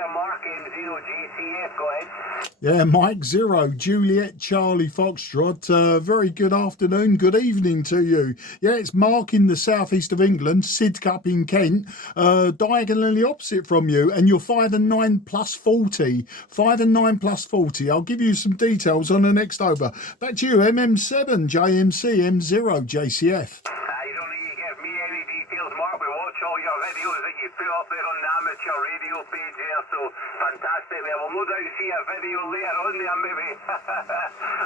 your Mark M0JCF, go ahead. Yeah, Mike Zero, Juliet Charlie Foxtrot. Very good afternoon, good evening to you. Yeah, it's Mark in the southeast of England, Sidcup in Kent, diagonally opposite from you, and you're 5 and 9 plus 40. 5 and 9 plus 40. I'll give you some details on the next over. Back to you, MM7JNT M0JCF. You don't need to give me any details, Mark. We watch all your videos that you put up there on the amateur radio page there, so fantastic there. We'll no doubt see a video later on there, maybe.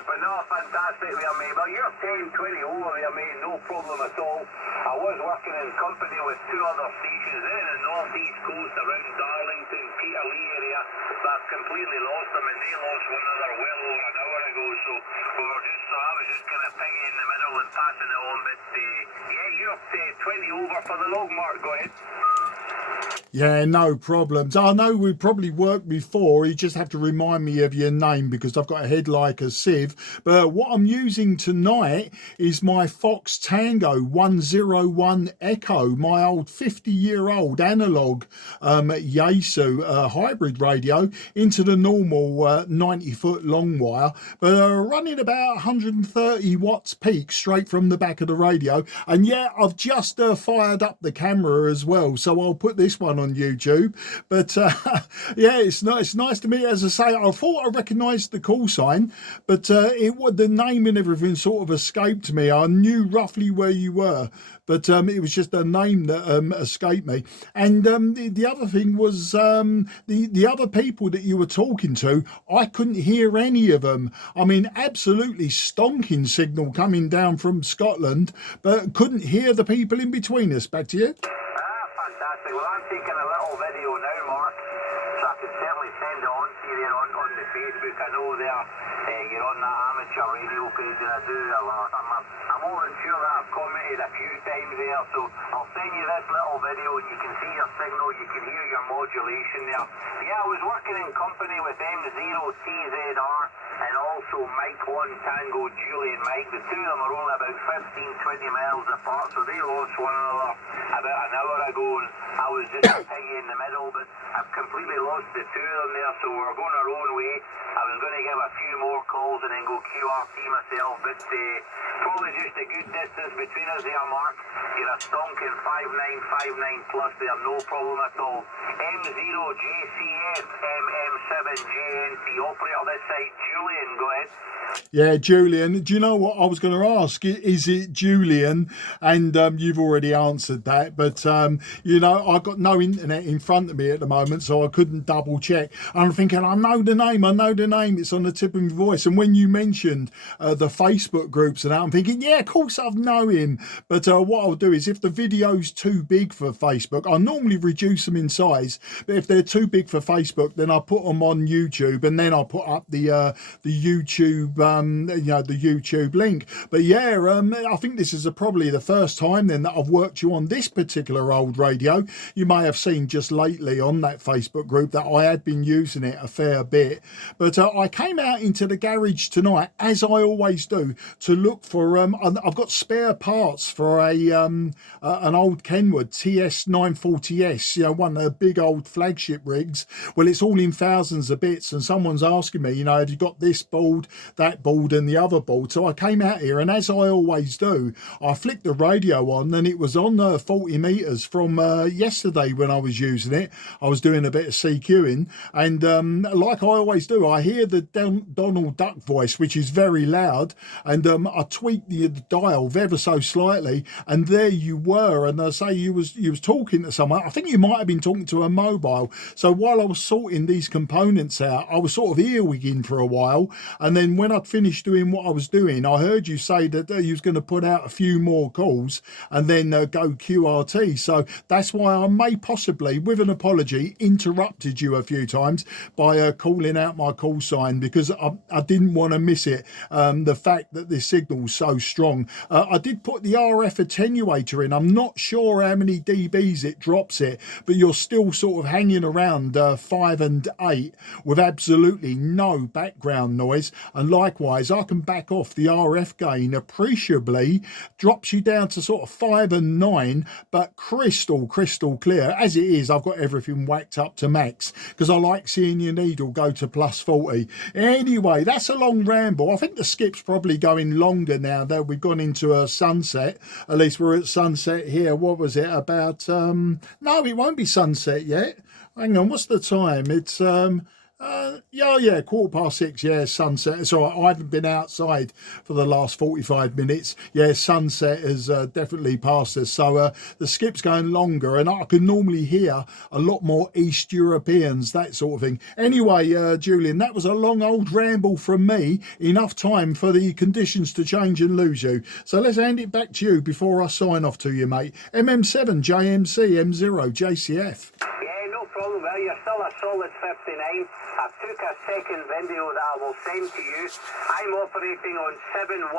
But no, fantastic there, mate. Well, you're 10, 20 over there, mate, no problem at all. I was working in company with two other stations there in the northeast coast around Darlington, Peterlee area, but I've completely lost them, and they lost one another well over an hour ago, so I was just kind of pinging in the middle and passing it on, but yeah, you're 20 over for the log, Mark, go ahead. Yeah, no problems. I know we probably worked before. You just have to remind me of your name because I've got a head like a sieve. But what I'm using tonight is my Fox Tango 101 Echo, my old 50-year-old analog Yaesu hybrid radio into the normal 90-foot long wire, but running about 130 watts peak straight from the back of the radio. And yeah, I've just fired up the camera as well, so I'll put this one on YouTube. But yeah, it's nice to meet. As I say, I thought I recognised the call sign, but the name and everything sort of escaped me. I knew roughly where you were, but it was just a name that escaped me. And the other thing was the other people that you were talking to, I couldn't hear any of them. I mean, absolutely stonking signal coming down from Scotland, but couldn't hear the people in between us. Back to you. Fantastic. Well, I'm taking a little video now, Mark, so I can certainly send it on to you there on the Facebook. I know there you're on that amateur radio page, and I'm more than sure that I've commented a few times there, so I'll send you this little video and you can see your signal, you can hear your modulation there. Yeah, I was working in company with M0TZR and also Mike 1 Tango Julien Mike. The two of them are only about 15-20 miles apart, so they lost one another about an hour ago, and I was just piggy in the middle, but I've completely lost the two of them there, so we're going our own way. I was going to give a few more calls and then go QRT myself, but probably just a good distance between us there, Mark. You're a stonking 5959 plus there, no problem at all. M0JCF MM7JNT operator this side, Julien, go ahead. Yeah, Julian. Do you know what I was going to ask? Is it Julian? And you've already answered that. But, you know, I've got no internet in front of me at the moment, so I couldn't double check. And I'm thinking, I know the name. It's on the tip of my voice. And when you mentioned the Facebook groups and that, I'm thinking, yeah, of course I know him. But what I'll do is if the video's too big for Facebook, I normally reduce them in size. But if they're too big for Facebook, then I'll put them on YouTube, and then I'll put up the YouTube the YouTube link. But yeah, I think this is probably the first time then that I've worked you on this particular old radio. You may have seen just lately on that Facebook group that I had been using it a fair bit, but I came out into the garage tonight, as I always do, to look for I've got spare parts for an old Kenwood TS940S, you know, one of the big old flagship rigs. Well, it's all in thousands of bits, and someone's asking me, you know, have you got this board, that board and the other board? So I came out here, and as I always do, I flicked the radio on, and it was on 40 meters from yesterday when I was using it. I was doing a bit of CQing, and like I always do, I hear the Donald Duck voice, which is very loud, and I tweaked the dial ever so slightly, and there you were. And I say you was talking to someone. I think you might have been talking to a mobile. So while I was sorting these components out, I was sort of earwigging for a while, and then when I'd finished doing what I was doing, I heard you say that you was going to put out a few more calls and then go QRT. So that's why I may possibly, with an apology, interrupted you a few times by calling out my call sign, because I didn't want to miss it. The fact that this signal's so strong. I did put the RF attenuator in. I'm not sure how many dBs it drops it, but you're still sort of hanging around 5 and 8 with absolutely no background noise. And likewise, I can back off the RF gain appreciably, drops you down to sort of 5 and 9, but crystal clear. As it is, I've got everything way whacked up to max, because I like seeing your needle go to plus 40. Anyway, that's a long ramble. I think the skip's probably going longer now that we've gone into a sunset. At least we're at sunset here. What was it about? No, it won't be sunset yet. Hang on, what's the time? It's yeah, 6:15. Yeah, sunset. It's all right. I haven't been outside for the last 45 minutes. Yeah, sunset has definitely passed us. So the skip's going longer, and I can normally hear a lot more East Europeans, that sort of thing. Anyway, Julian, that was a long old ramble from me. Enough time for the conditions to change and lose you. So let's hand it back to you before I sign off to you, mate. MM7JNT M0JCF. Problem. Well, you're still a solid 59. I took a second video that I will send to you. I'm operating on 7136.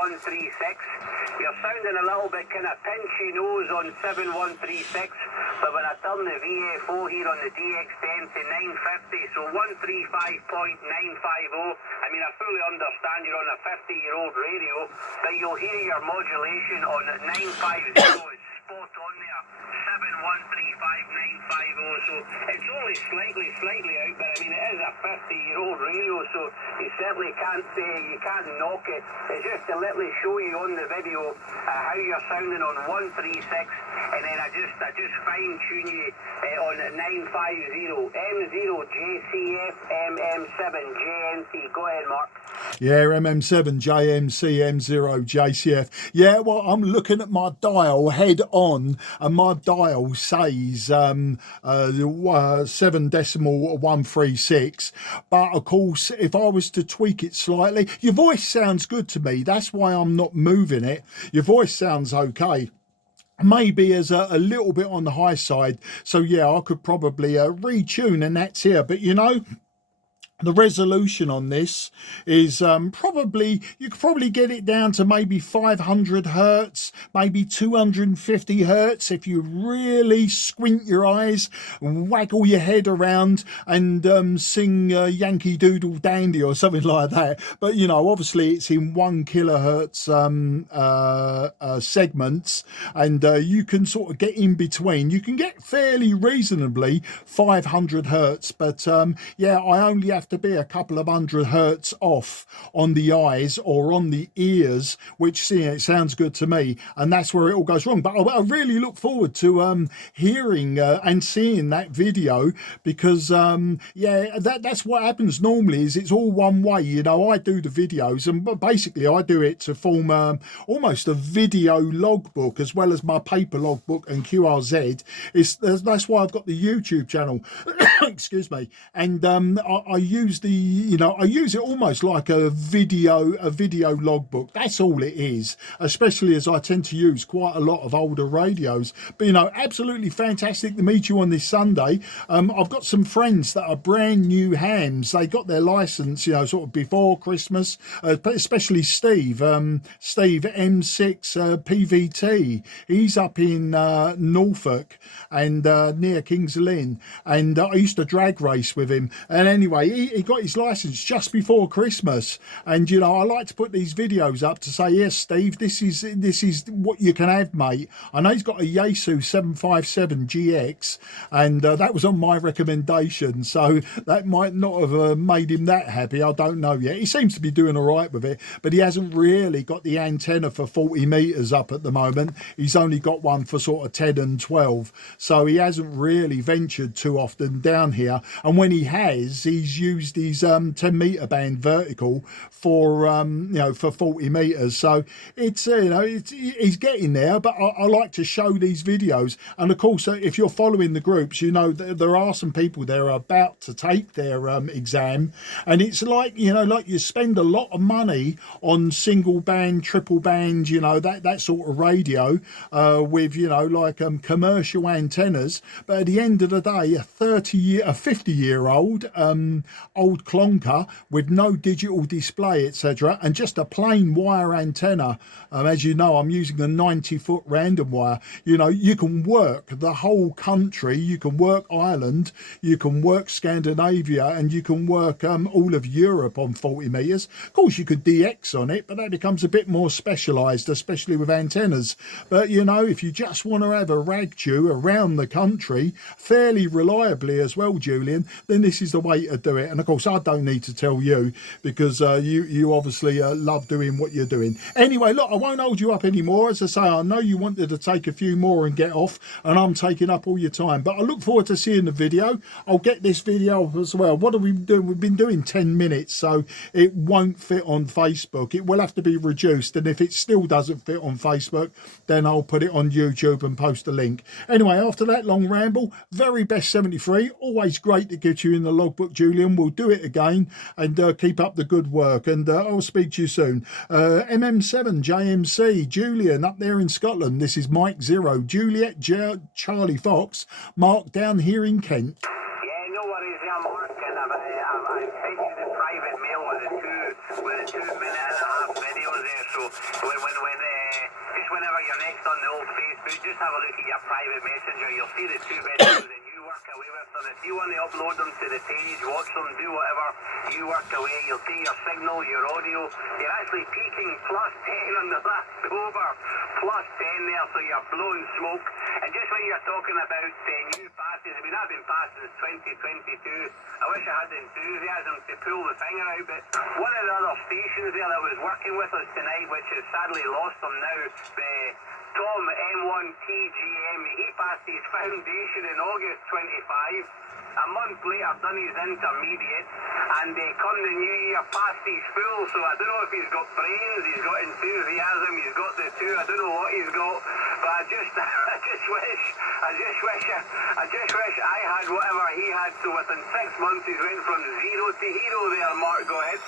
You're sounding a little bit kind of pinchy nose on 7136, but when I turn the VFO here on the DX10 to 950, so 135.950, I mean, I fully understand you're on a 50-year-old radio, but you'll hear your modulation on 950 is spot on there. 7135950, so it's only slightly out, but I mean it is a 50-year-old radio, so you certainly can't you can't knock it. It's just to literally show you on the video how you're sounding on 136, and then I just fine tune you on 950 M0JCF MM7JNT. Go ahead, Mark. Yeah, MM7JMC M0JCF. Yeah, well, I'm looking at my dial head on, and my dial says 7.136. But of course, if I was to tweak it slightly, your voice sounds good to me. That's why I'm not moving it. Your voice sounds okay. Maybe as a little bit on the high side. So yeah, I could probably retune, and that's here. But you know, the resolution on this is probably, you could probably get it down to maybe 500 hertz, maybe 250 hertz if you really squint your eyes, waggle your head around, and sing Yankee Doodle Dandy or something like that. But you know, obviously it's in 1 kilohertz segments, and you can sort of get in between. You can get fairly reasonably 500 hertz, but yeah, I only have to be a couple of 100 hertz off on the eyes or on the ears, which, see, it sounds good to me, and that's where it all goes wrong. But I really look forward to hearing and seeing that video, because yeah, that's what happens normally, is it's all one way. You know, I do the videos, and basically I do it to form almost a video logbook as well as my paper logbook and QRZ. That's why I've got the YouTube channel. Excuse me. And I use the, you know, I use it almost like a video logbook. That's all it is, especially as I tend to use quite a lot of older radios. But you know, absolutely fantastic to meet you on this Sunday. I've got some friends that are brand new hams. They got their license, you know, sort of before Christmas, especially Steve M6 PVT. He's up in Norfolk and near Kings Lynn, and I used to drag race with him. And anyway, he got his license just before Christmas, and you know, I like to put these videos up to say, yes, Steve, this is what you can have, mate. I know he's got a Yaesu 757 GX, and that was on my recommendation, so that might not have made him that happy. I don't know yet. He seems to be doing all right with it, but he hasn't really got the antenna for 40 meters up at the moment. He's only got one for sort of 10 and 12, so he hasn't really ventured too often down here. And when he has, he's used his 10-meter band vertical for you know, for 40 meters. So it's you know, he's getting there. But I like to show these videos, and of course, if you're following the groups, you know there are some people there about to take their exam, and it's like, you know, like you spend a lot of money on single band, triple band, you know, that sort of radio with, you know, like commercial antennas, but at the end of the day, a a 50-year-old old clonker with no digital display, etc., and just a plain wire antenna. As you know, I'm using a 90-foot random wire. You know, you can work the whole country, you can work Ireland, you can work Scandinavia, and you can work all of Europe on 40 meters. Of course, you could DX on it, but that becomes a bit more specialized, especially with antennas. But you know, if you just want to have a ragchew around the country fairly reliably as well, Julian, then this is the way to do it. And of course, I don't need to tell you, because you obviously love doing what you're doing. Anyway, look, I won't hold you up anymore. As I say, I know you wanted to take a few more and get off, and I'm taking up all your time, but I look forward to seeing the video. I'll get this video as well. What are we doing? We've been doing 10 minutes, so it won't fit on Facebook. It will have to be reduced, and if it still doesn't fit on Facebook, then I'll put it on YouTube and post a link. Anyway, after that long ramble, very best 73. Always great to get you in the logbook, Julian. We'll do it again, and keep up the good work, and I'll speak to you soon. MM7JNT, Julian up there in Scotland. This is Mike 0, Juliet Charlie Fox, Mark down here in Kent. Yeah, no worries there, Mark, and I've sent you the private mail with the 2 minute and a half videos there, so just whenever you're next on the old Facebook, just have a look at your private messenger. You'll see the 2 videos and you work away with them. If you want to upload them to the page, watch them, do whatever, you work away. You'll see your signal, your audio. You're actually peaking +10 on the last over, +10 there, so you're blowing smoke. And just when you're talking about new passes, I mean, I've been passed since 2022. I wish I had the enthusiasm to pull the finger out, but one of the other stations there that was working with us tonight, which has sadly lost them now, Tom M1TGM, he passed his foundation in August 25. A month later, done his intermediate, and come the new year, passed his full. So I don't know if he's got brains, he's got enthusiasm, he's got the two. I don't know what he's got, but I just wish I had whatever he had. So within 6 months, he's went from 0 to hero. There, Mark, go ahead.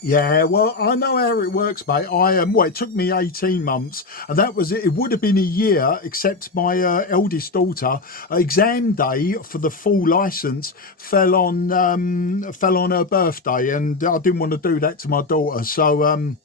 Yeah, well, I know how it works, mate. Well, it took me 18 months, and that was it. It would have been a year, except my eldest daughter, exam day for the full license fell on her birthday, and I didn't want to do that to my daughter. So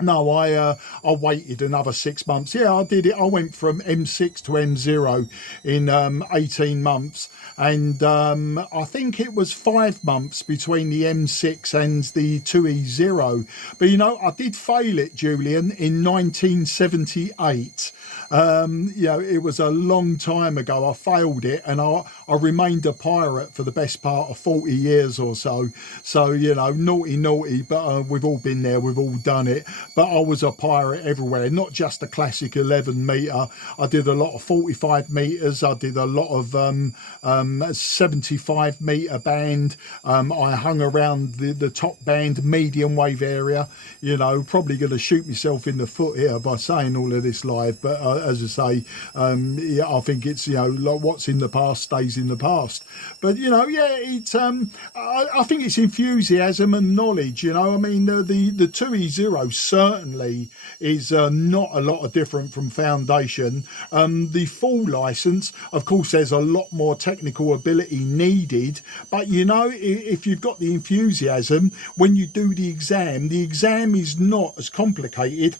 no, I waited another 6 months. Yeah, I did it. I went from M6 to M0 in 18 months. And I think it was 5 months between the M6 and the 2E0. But, you know, I did fail it, Julian, in 1978. You know, it was a long time ago. I failed it, and I remained a pirate for the best part of 40 years or so. So, you know, naughty, but we've all been there, we've all done it. But I was a pirate everywhere, not just a classic 11 metre. I did a lot of 45 metres. I did a lot of 75 metre band. I hung around the top band, medium wave area. You know, probably going to shoot myself in the foot here by saying all of this live, but as I say, yeah, I think it's, you know, like what's in the past stays in the past. But, you know, yeah, it's I think it's enthusiasm and knowledge. You know, I mean, the 2E0 certainly is not a lot of different from foundation. The full license, of course, there's a lot more technical ability needed, but you know, if you've got the enthusiasm, when you do the exam is not as complicated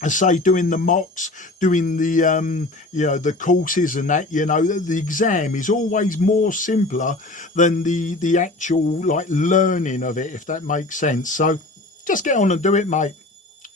as, say, doing the mocks, doing the you know, the courses and that. You know, the exam is always more simpler than the actual like learning of it, if that makes sense. So just get on and do it, mate.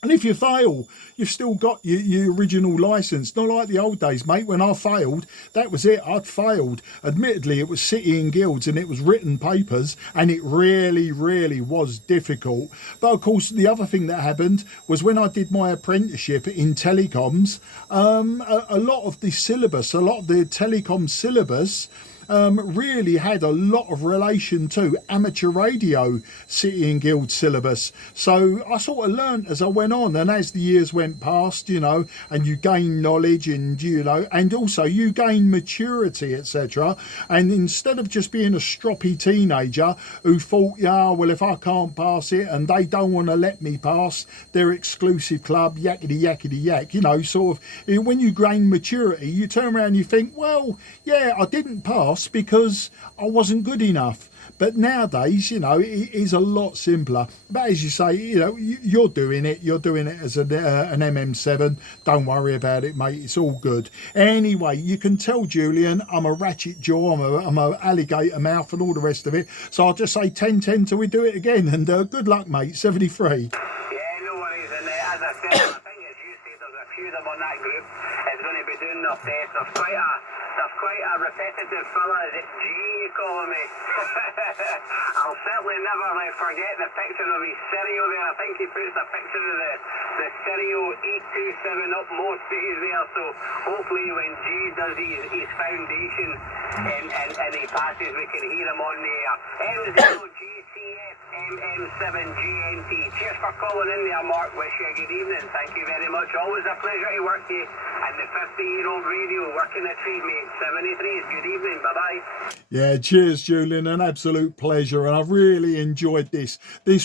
And if you fail, you've still got your original license. Not like the old days, mate. When I failed, that was it. I'd failed. Admittedly, it was City and Guilds and it was written papers, and it really, really was difficult. But of course, the other thing that happened was when I did my apprenticeship in telecoms, a lot of the syllabus, a lot of the telecom syllabus, really had a lot of relation to amateur radio City and Guild syllabus. So I sort of learnt as I went on, and as the years went past, you know, and you gain knowledge, and you know, and also you gain maturity, etc. And instead of just being a stroppy teenager who thought, yeah, well, if I can't pass it and they don't want to let me pass their exclusive club, yakety yak, you know, sort of, when you gain maturity, you turn around and you think, well, yeah, I didn't pass, lost because I wasn't good enough. But nowadays, you know, it is a lot simpler. But as you say, you know, you're doing it as an MM7. Don't worry about it, mate. It's all good. Anyway, you can tell Julian I'm a ratchet jaw, I'm a alligator mouth and all the rest of it. So I'll just say 10-10 till we do it again. And good luck, mate. 73. Yeah, no worries. And as I said, I think as you said, there's a few of them on that group. It's going to be doing their test. There's quite a repetitive fella. Is it G you calling me? I'll certainly never forget the picture of his stereo there. I think he puts a picture of the stereo 827 up most days there. So hopefully when G does his foundation and he passes, we can hear him on there. M0GCF MM7JNT. Cheers for calling in there, Mark. Wish you a good evening. Thank you very much. Always a pleasure to work with you. And the 50-year-old radio working a treat, mate. 73. Good evening. Bye-bye. Yeah, cheers, Julian. An absolute pleasure, and I've really enjoyed this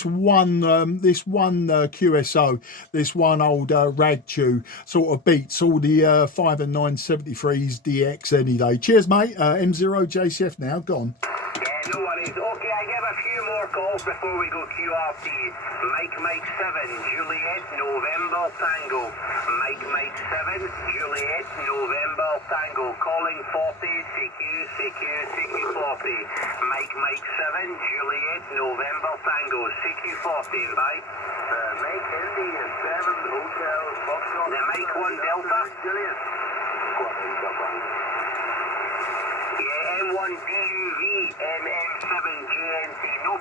one QSO, this one old ragchew sort of beats all the 5 and 973s DX any day. Cheers, mate. M0JCF now gone. Yeah, no worries. Okay, I give a few more calls before we go QRT. Mike 7, Juliet, November Tango. Mike 7, Juliet, November Tango. Calling 40, CQ 40. Mike 7, Juliet, November Tango. CQ 40, bye. Mike Indy 7, Hotel Foxtrot. The Mike 1 Delta. Juliet. Yeah, M1 DUV, MM7JNT. No